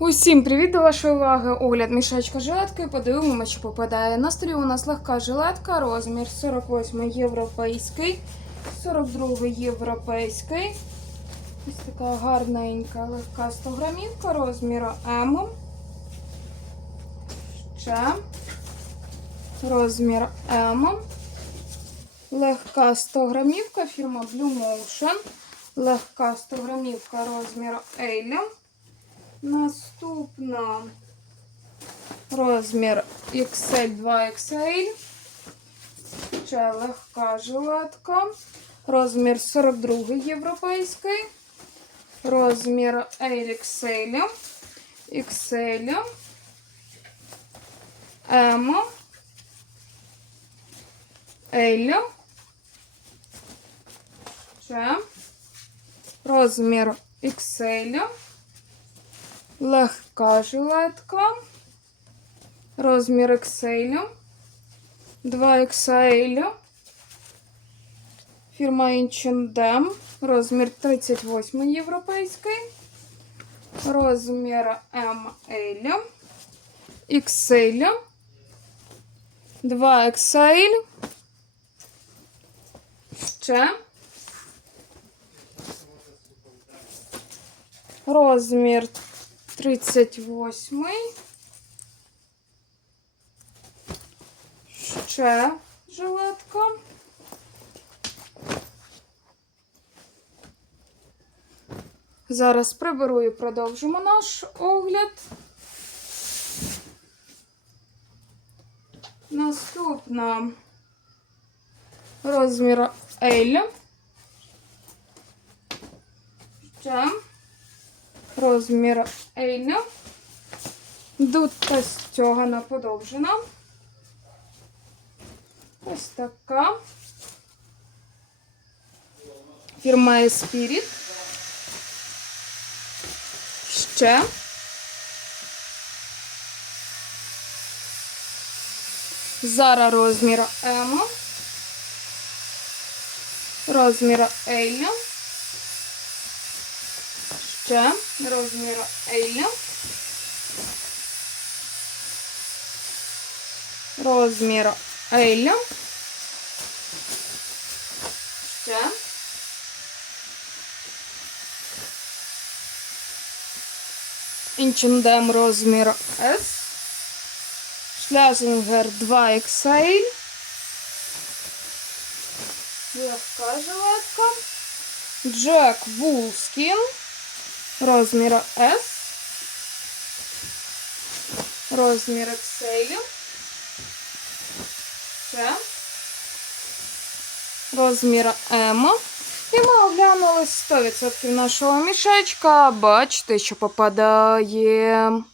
Усім привіт до вашої уваги. Огляд мішечка жилетки. Подивимося, що попадає. На столі у нас легка жилетка, розмір 48 європейський, 42 європейський. Ось така гарненька легка 100 грамівка розміру М. Ще розмір М. Легка 100 грамівка, фірма Blue Motion. Легка 100 грамівка розміру L. Наступна розмір XL 2XL. Ще легка жилетка. Розмір 42 європейський. Розмір LXL. XL. M. L. Ще. Розмір XL. Легка жилетка. Розмір XL. 2 XL. Фірма H&M. Розмір 38 європейський. Розмір ML. XL. 2 XL. Ще. Розмір 38. Ще жилетка. Зараз приберу і продовжимо наш огляд. Наступна розмір L. Ще розмір L. Дутка стягана подовжена. Ось така. Фірма Esprit. Ще. Зара розмір М. Розмір L. Ще розмір L. Розмір L. Ще. H&M розмір S. Шлязингер 2XL. Легка жилетка. Джек Вулскін. Розмір S. Розмір XL. Це. Розмір М. І ми оглянули 100% нашого мішечка. Бачите, що попадає.